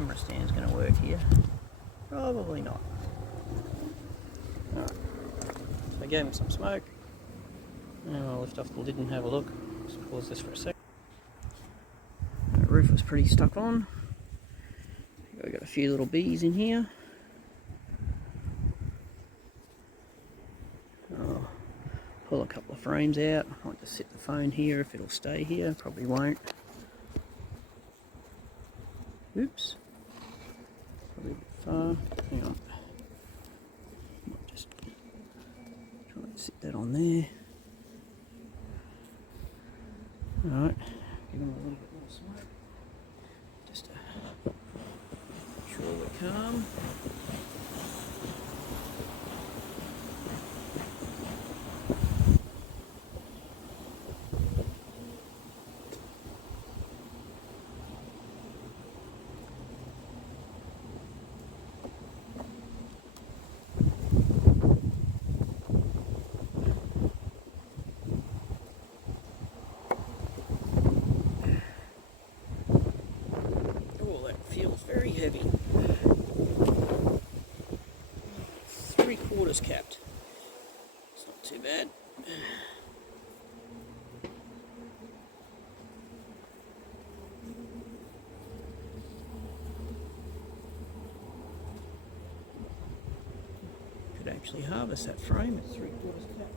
camera stand's going to work here. Probably not. Alright, so I gave him some smoke. And I'll lift off the lid and have a look. Just pause this for a sec. The roof was pretty stuck on. I've got a few little bees in here. I'll pull a couple of frames out. I might just sit the phone here if it'll stay here. Probably won't. Oops. Probably a bit far. Hang on. Might just try and sit that on there. Alright. Give them a little bit more smoke. Just to make sure we're calm. Feels very heavy. 3/4 capped. It's not too bad. Could actually harvest that frame at 3/4 capped.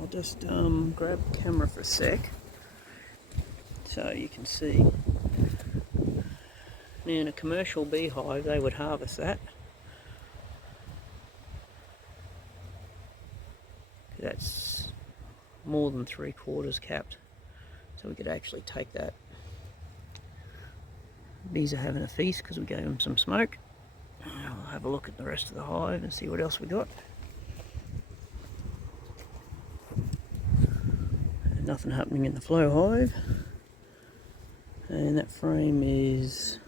I'll just grab the camera for a sec so you can see. Now in a commercial beehive they would harvest that. That's more than 3/4 capped, so we could actually take that. Bees are having a feast because we gave them some smoke. I'll have a look at the rest of the hive and see what else we got. Nothing happening in the flow hive, and that frame is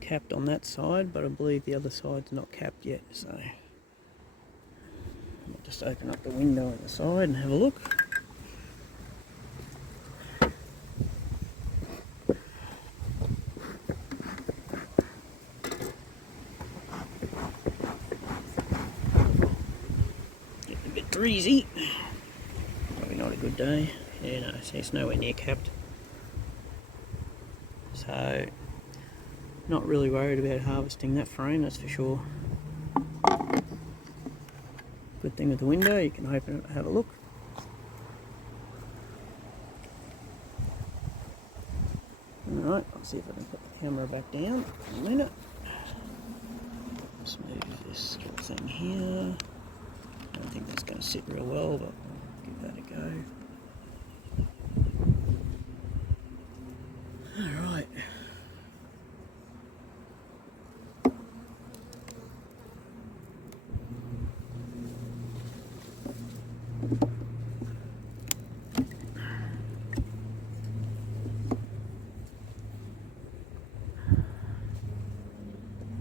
capped on that side, but I believe the other side's not capped yet, so I'll just open up the window on the side and have a look. Getting a bit breezy, probably not a good day. Yeah, no, see, it's nowhere near capped. So, not really worried about harvesting that frame, that's for sure. Good thing with the window, you can open it and have a look. Alright, I'll see if I can put the camera back down in a minute. Let's move this little thing here. I don't think that's going to sit real well, but I'll give that a go. Alright.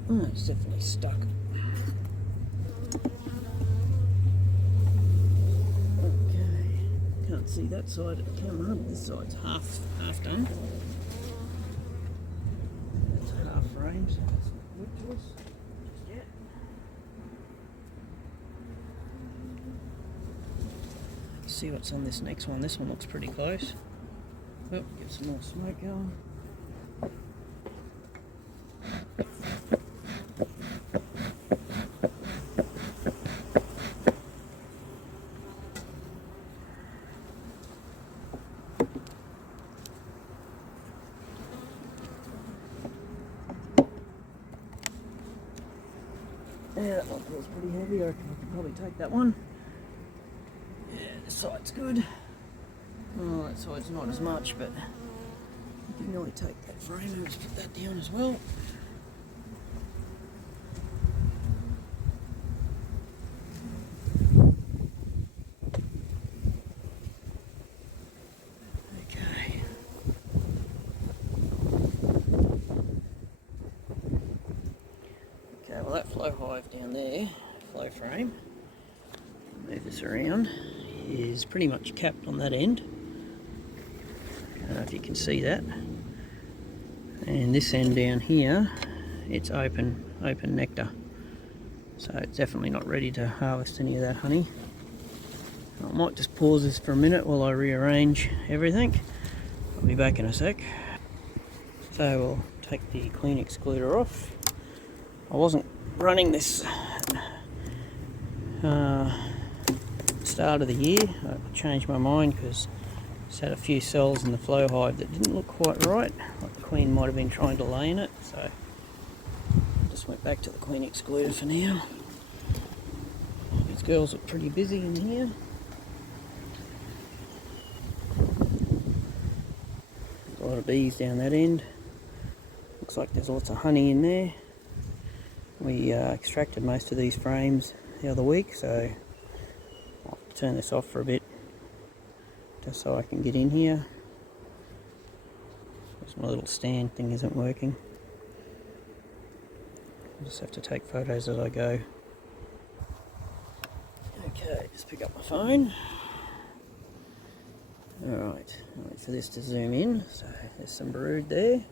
Oh, it's definitely stuck. Okay. Can't see that side of the camera, but this side's half done. Frames. That's not good to us just yet. Let's see what's on this next one. This one looks pretty close. Oh, get some more smoke going. Yeah, that one feels pretty heavy. I reckon I could probably take that one. Yeah, this side's good. Oh, that side's not as much, but you can really take that frame and just put that down as well. Okay. hive down there, flow frame, move this around, is pretty much capped on that end. I don't know if you can see that. And this end down here, it's open nectar. So it's definitely not ready to harvest any of that honey. I might just pause this for a minute while I rearrange everything. I'll be back in a sec. So we'll take the queen excluder off. I wasn't running this start of the year. I changed my mind because I just had a few cells in the flow hive that didn't look quite right. Like the queen might have been trying to lay in it, so I just went back to the queen excluder for now. These girls are pretty busy in here. A lot of bees down that end. Looks like there's lots of honey in there. We extracted most of these frames the other week, so I'll turn this off for a bit just so I can get in here. Because my little stand thing isn't working. I'll just have to take photos as I go. Okay, just pick up my phone. Alright, I'll wait for this to zoom in. So there's some brood there.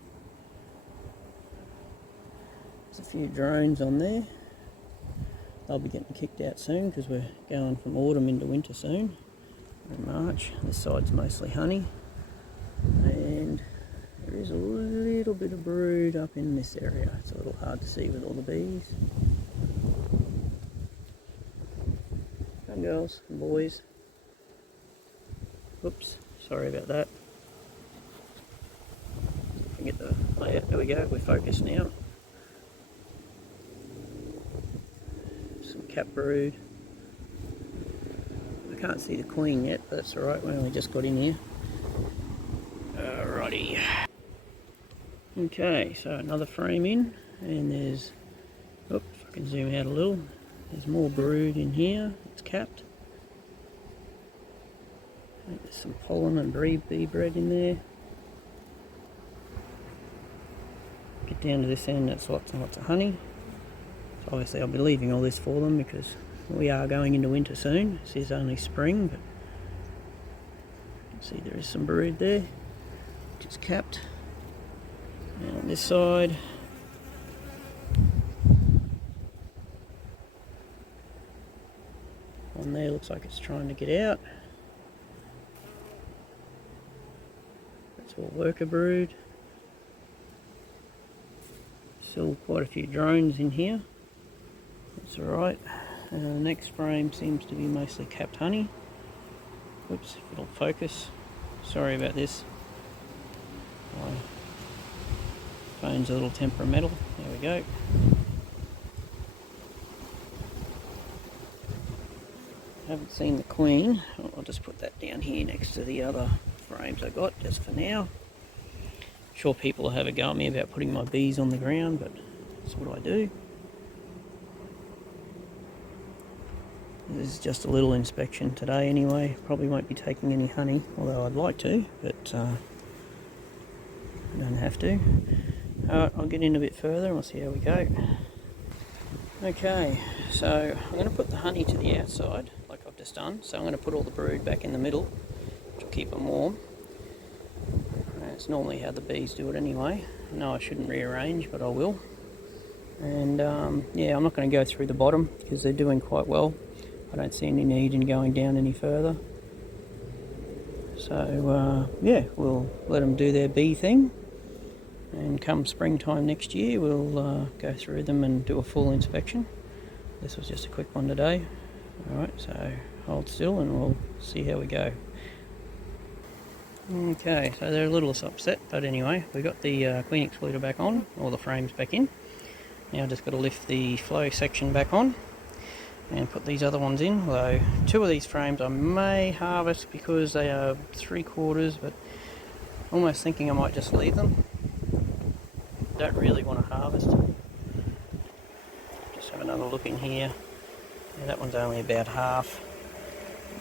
There's a few drones on there. They'll be getting kicked out soon because we're going from autumn into winter soon. In March. This side's mostly honey. And there is a little bit of brood up in this area. It's a little hard to see with all the bees. And girls and boys. Oops, sorry about that. Get the layout. There we go, we're focused now. Some cap brood. I can't see the queen yet, but that's alright, we only just got in here. Alrighty. Okay, so another frame in, and there's, oops, if I can zoom out a little, there's more brood in here, it's capped. There's some pollen and bee bread in there. Get down to this end, that's lots and lots of honey. So obviously I'll be leaving all this for them because we are going into winter soon. This is only spring, but you can see there is some brood there, which is capped. And on this side, one there looks like it's trying to get out. That's all worker brood. Still quite a few drones in here. That's alright. The next frame seems to be mostly capped honey. Whoops, if it'll focus. Sorry about this. My phone's a little temperamental. There we go. Haven't seen the queen. I'll just put that down here next to the other frames I got just for now. I'm sure people will have a go at me about putting my bees on the ground, but that's what I do. This is just a little inspection today anyway. Probably won't be taking any honey, although I'd like to, but I don't have to. Alright, I'll get in a bit further and we'll see how we go. Okay, so I'm going to put the honey to the outside, like I've just done. So I'm going to put all the brood back in the middle, which will keep them warm. That's normally how the bees do it anyway. No, I shouldn't rearrange, but I will. And yeah, I'm not going to go through the bottom because they're doing quite well. I don't see any need in going down any further. So yeah, we'll let them do their bee thing. And come springtime next year, we'll go through them and do a full inspection. This was just a quick one today. Alright, so hold still and we'll see how we go. Okay, so they're a little upset, but anyway, we got the queen excluder back on, all the frames back in. Now I've just got to lift the flow section back on and put these other ones in. Although two of these frames I may harvest because they are 3/4, but almost thinking I might just leave them. Don't really want to harvest. Just have another look in here. Yeah, that one's only about half.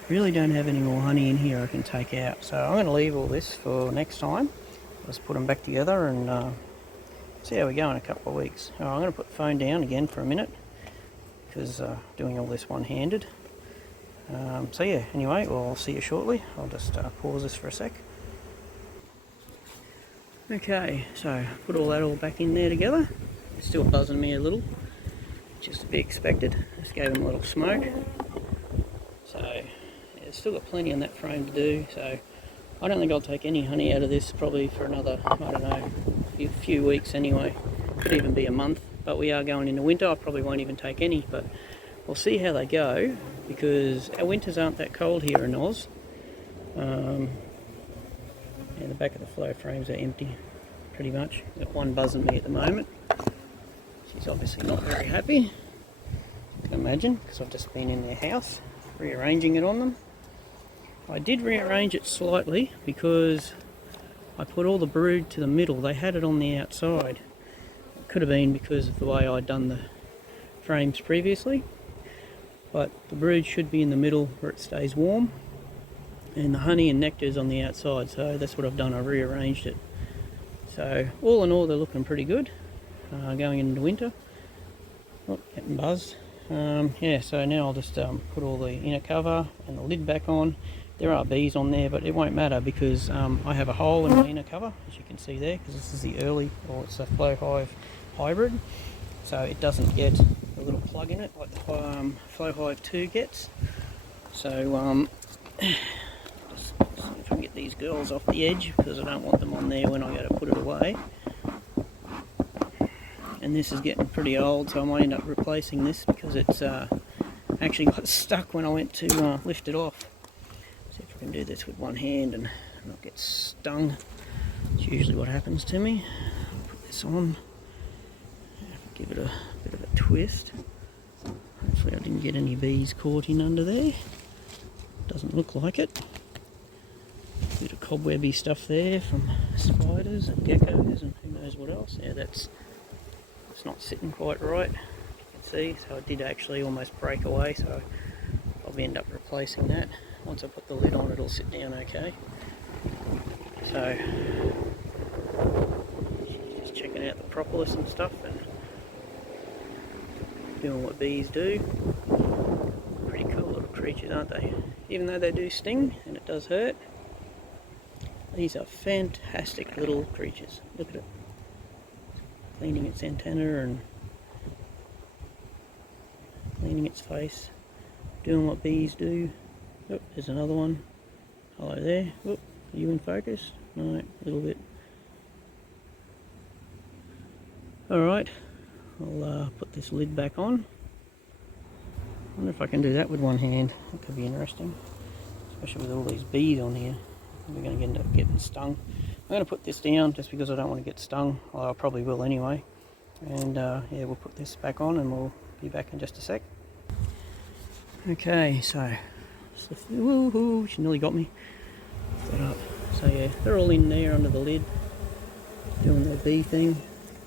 Really don't have any more honey in here I can take out, so I'm going to leave all this for next time. Let's put them back together and see how we go in a couple of weeks. I'm going to put the phone down again for a minute because doing all this one-handed. So yeah, anyway, well, I'll see you shortly. I'll just pause this for a sec. Okay, so put all back in there together. It's still buzzing me a little, just to be expected. Just gave them a little smoke. So yeah, it's still got plenty on that frame to do. So I don't think I'll take any honey out of this probably for another, I don't know, few weeks anyway. Could even be a month. But we are going into winter. I probably won't even take any, but we'll see how they go, because our winters aren't that cold here in Oz. Yeah, the back of the flow frames are empty, pretty much. Got one buzzing me at the moment. She's obviously not very happy, I can imagine, because I've just been in their house rearranging it on them. I did rearrange it slightly because I put all the brood to the middle. They had it on the outside. It could have been because of the way I'd done the frames previously, but the brood should be in the middle where it stays warm, and the honey and nectar is on the outside, so that's what I've done. I rearranged it. So all in all, they're looking pretty good going into winter. Oh, getting buzzed. Yeah, so now I'll just put all the inner cover and the lid back on. There are bees on there, but it won't matter because I have a hole in my inner cover, as you can see there, because this is the early, or it's a Flow Hive hybrid, so it doesn't get a little plug in it like the Flow Hive 2 gets. So just see if I can get these girls off the edge, because I don't want them on there when I go to put it away. And this is getting pretty old, so I might end up replacing this because it's actually got stuck when I went to lift it off. See if I can do this with one hand and not get stung. It's usually what happens to me. Put this on, give it a bit of a twist. Hopefully I didn't get any bees caught in under there. Doesn't look like it. A bit of cobwebby stuff there from spiders and geckos and who knows what else. Yeah, it's not sitting quite right, you can see, so I did actually almost break away, so I'll probably end up replacing that. Once I put the lid on, it'll sit down okay. So just checking out the propolis and stuff and doing what bees do. Pretty cool little creatures, aren't they? Even though they do sting and it does hurt, these are fantastic little creatures. Look at it. Cleaning its antenna and cleaning its face, doing what bees do. Oh, there's another one. Hello there. Oh, are you in focus? No, a little bit. Alright, I'll put this lid back on. I wonder if I can do that with one hand. That could be interesting, especially with all these bees on here. We're going to end up getting stung. I'm going to put this down just because I don't want to get stung. Well, I probably will anyway. And yeah, we'll put this back on and we'll be back in just a sec. Okay, so woohoo, she nearly got me. Lift that up. So yeah, they're all in there under the lid, doing their bee thing,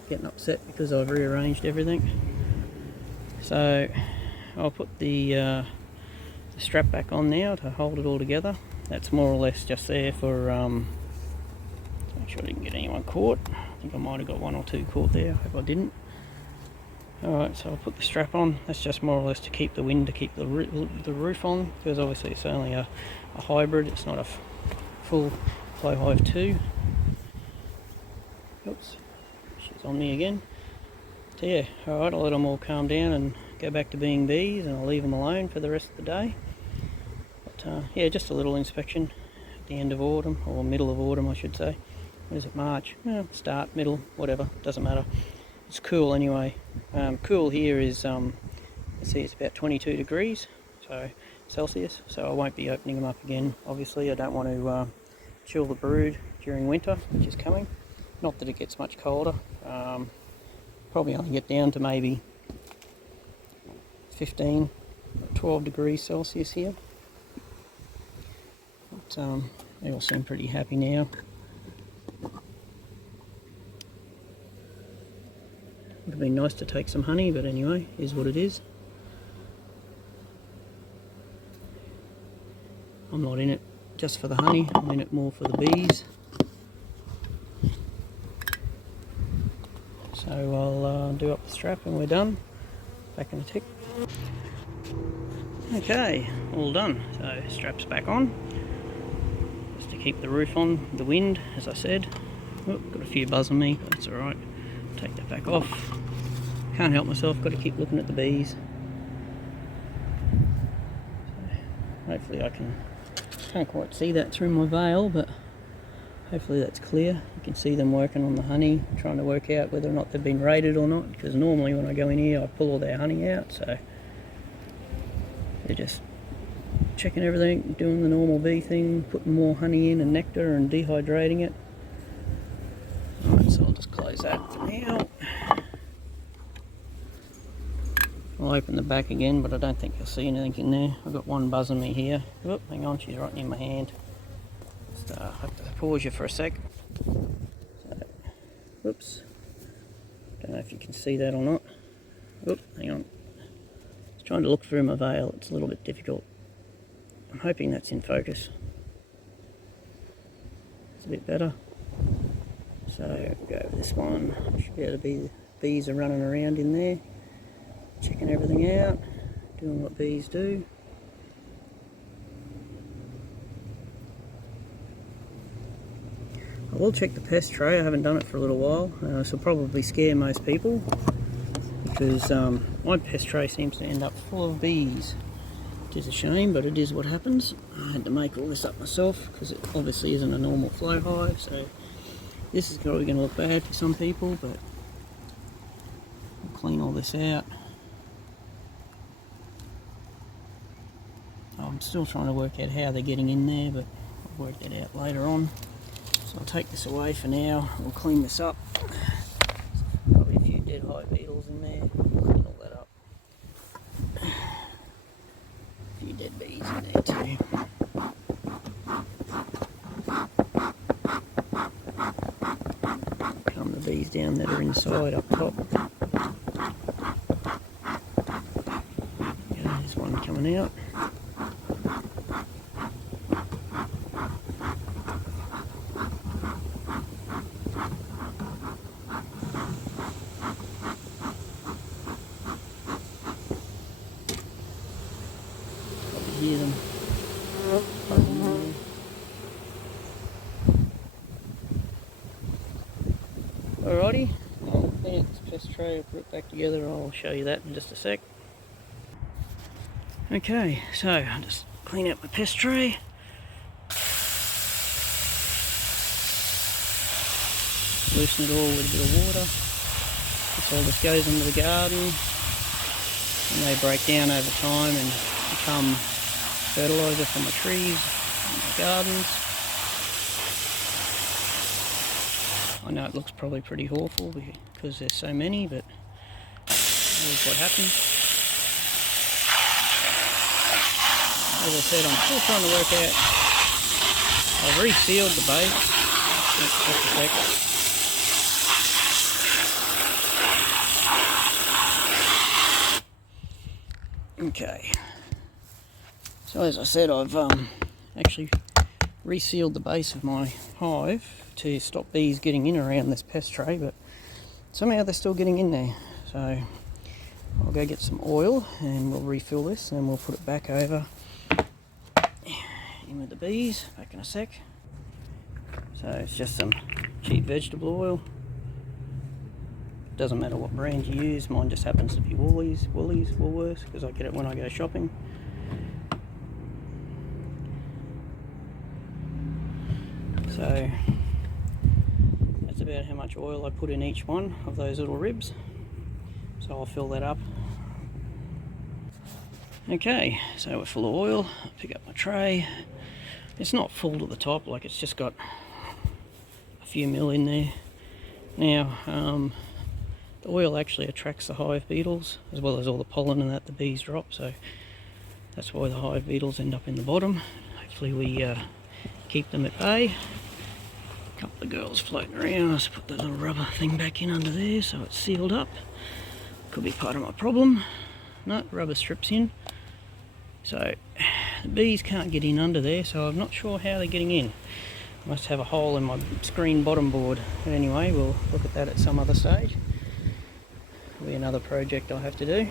getting upset because I've rearranged everything. So I'll put the strap back on now to hold it all together. That's more or less just there for make sure I didn't get anyone caught. I think I might have got one or two caught there. I hope I didn't. Alright, so I'll put the strap on. That's just more or less to keep the wind, to keep the roof on, because obviously it's only a hybrid. It's not a full Flow Hive 2. Oops, she's on me again. So yeah, alright, I'll let them all calm down and go back to being bees, and I'll leave them alone for the rest of the day. But yeah, just a little inspection at the end of autumn, or middle of autumn I should say. What is it, March? Well, start, middle, whatever, doesn't matter. It's cool anyway. Cool here is, let's see, it's about 22 degrees, so Celsius, so I won't be opening them up again. Obviously I don't want to chill the brood during winter, which is coming. Not that it gets much colder. Probably only get down to maybe 15, 12 degrees Celsius here. But they all seem pretty happy now. Would have been nice to take some honey, but anyway, is what it is. I'm not in it just for the honey, I'm in it more for the bees. So I'll do up the strap and we're done. back in a tick. Okay, all done. So straps back on, just to keep the roof on, the wind, as I said. Oh, got a few buzz on me, but that's alright. Take that back off. Can't help myself, got to keep looking at the bees. So hopefully I can't quite see that through my veil, but hopefully that's clear. You can see them working on the honey, trying to work out whether or not they've been raided or not, because normally when I go in here I pull all their honey out, so they're just checking everything, doing the normal bee thing, putting more honey in and nectar and dehydrating it. Alright, so I'll just close that for now. I'll open the back again, but I don't think you'll see anything in there. I've got one buzzing me here. Oh, hang on, she's right near my hand. Just have to pause you for a sec. So, whoops. Don't know if you can see that or not. Oh, hang on. Just trying to look through my veil. It's a little bit difficult. I'm hoping that's in focus. It's a bit better. So we'll go over this one. Should be able to be, the bees are running around in there, checking everything out, doing what bees do. I will check the pest tray. I haven't done it for a little while. This will probably scare most people because my pest tray seems to end up full of bees, which is a shame, but it is what happens. I had to make all this up myself because it obviously isn't a normal flow hive, so this is probably going to look bad for some people, but I'll clean all this out. I'm still trying to work out how they're getting in there, but I'll work that out later on. So I'll take this away for now. We'll clean this up. Probably a few dead hive beetles in there. Clean all that up. A few dead bees in there too. Calm the bees down that are inside up top. Yeah, there's one coming out. Hear them. Alrighty, I'll clean out this pest tray, I'll put it back together, I'll show you that in just a sec. Okay, so I'll just clean out my pest tray. Loosen it all with a bit of water. This all just goes into the garden and they break down over time and become fertiliser for my trees and my gardens. I know it looks probably pretty awful because there's so many, but here's what happens. As I said, I'm still trying to work out. I've resealed the base. Just a sec. Okay, so as I said, I've actually resealed the base of my hive to stop bees getting in around this pest tray, but somehow they're still getting in there. So I'll go get some oil and we'll refill this and we'll put it back over in with the bees, back in a sec. So it's just some cheap vegetable oil. Doesn't matter what brand you use, mine just happens to be Woolies, Woolworths, because I get it when I go shopping. So that's about how much oil I put in each one of those little ribs. So I'll fill that up. Okay, so we're full of oil. I'll pick up my tray. It's not full to the top, like it's just got a few mil in there. Now, the oil actually attracts the hive beetles as well as all the pollen and that the bees drop, so that's why the hive beetles end up in the bottom. Hopefully we keep them at bay. A couple of girls floating around. Let's put the little rubber thing back in under there so it's sealed up. Could be part of my problem. No, rubber strips in. So the bees can't get in under there, so I'm not sure how they're getting in. I must have a hole in my screen bottom board. But anyway, we'll look at that at some other stage. Be another project I'll have to do.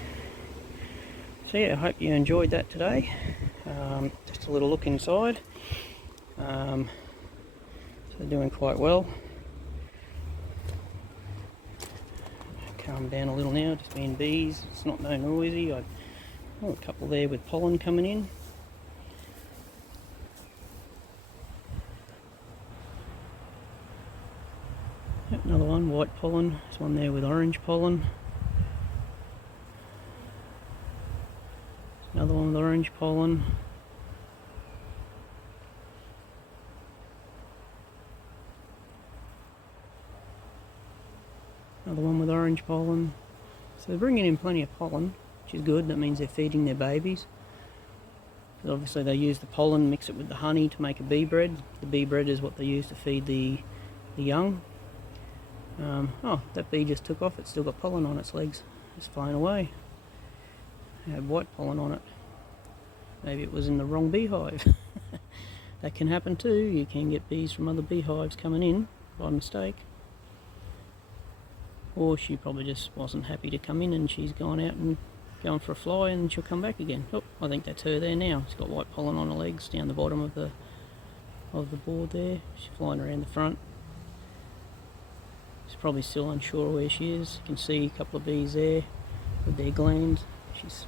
So yeah, I hope you enjoyed that today. Just a little look inside. So they're doing quite well. Calm down a little now, just being bees. It's not no noisy. A couple there with pollen coming in. Another one, white pollen. There's one there with orange pollen. Another one with orange pollen. Another one with orange pollen. So they're bringing in plenty of pollen, which is good. That means they're feeding their babies. Because obviously they use the pollen, mix it with the honey to make a bee bread. The bee bread is what they use to feed the young. Oh, that bee just took off. It's still got pollen on its legs. It's flying away. It had white pollen on it. Maybe it was in the wrong beehive. That can happen too. You can get bees from other beehives coming in by mistake. Or she probably just wasn't happy to come in and she's gone out and going for a fly and she'll come back again. Oh, I think that's her there now. She's got white pollen on her legs down the bottom of the board there. She's flying around the front. She's probably still unsure where she is. You can see a couple of bees there with their glands. She's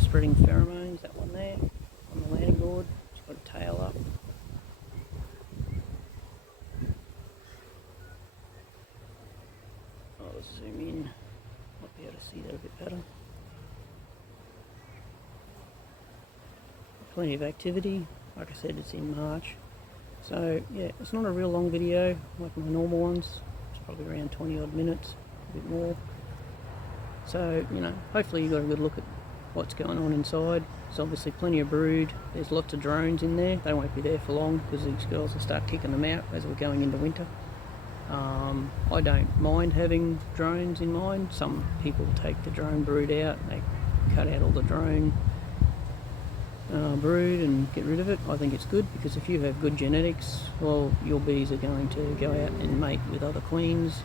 spreading pheromones, that one there on the landing board. She's got a tail up. I'll zoom in, might be able to see that a bit better. Plenty of activity. Like I said, it's in March. So yeah, it's not a real long video like my normal ones. It's probably around 20 odd minutes, a bit more. So, you know, hopefully you got a good look at what's going on inside. There's obviously plenty of brood. There's lots of drones in there. They won't be there for long because these girls will start kicking them out as we're going into winter. I don't mind having drones in mine. Some people take the drone brood out and they cut out all the drone brood and get rid of it. I think it's good because if you have good genetics, well, your bees are going to go out and mate with other queens,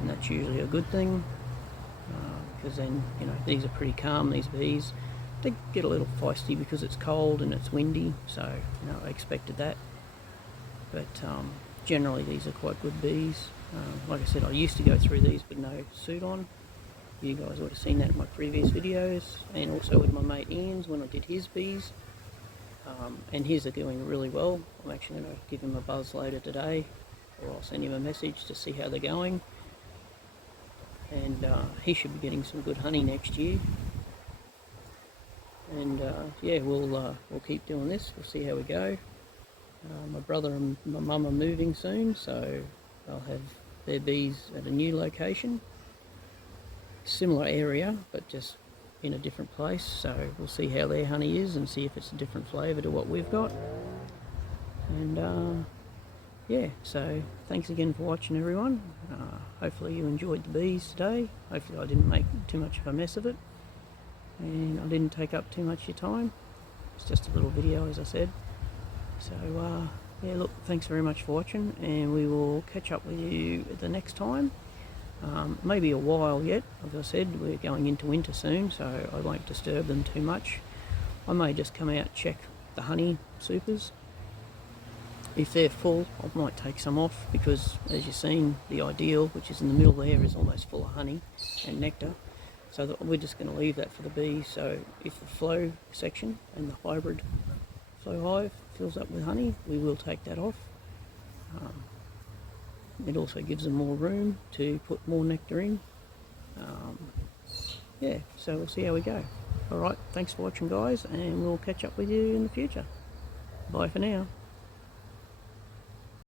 and that's usually a good thing. Because then, you know, these are pretty calm, these bees. They get a little feisty because it's cold and it's windy, so, you know, I expected that. But generally these are quite good bees. Like I said, I used to go through these with no suit on. You guys would have seen that in my previous videos, and also with my mate Ian's when I did his bees. And his are doing really well. I'm actually going to give him a buzz later today, or I'll send him a message to see how they're going. And he should be getting some good honey next year. And yeah, we'll keep doing this. We'll see how we go. My brother and my mum are moving soon, so they'll have their bees at a new location. Similar area, but just in a different place. So we'll see how their honey is and see if it's a different flavour to what we've got. And yeah, so thanks again for watching, everyone. Hopefully you enjoyed the bees today. Hopefully I didn't make too much of a mess of it, and I didn't take up too much of your time. It's just a little video, as I said. So yeah, look, thanks very much for watching, and we will catch up with you the next time. Maybe a while yet. As I said, we're going into winter soon, so I won't disturb them too much. I may just come out, check the honey supers. If they're full, I might take some off, because as you've seen, the ideal, which is in the middle there, is almost full of honey and nectar. So we're just going to leave that for the bees. So if the flow section and the hybrid flow hive fills up with honey, we will take that off. It also gives them more room to put more nectar in. Yeah, so we'll see how we go. Alright, thanks for watching, guys, and we'll catch up with you in the future. Bye for now.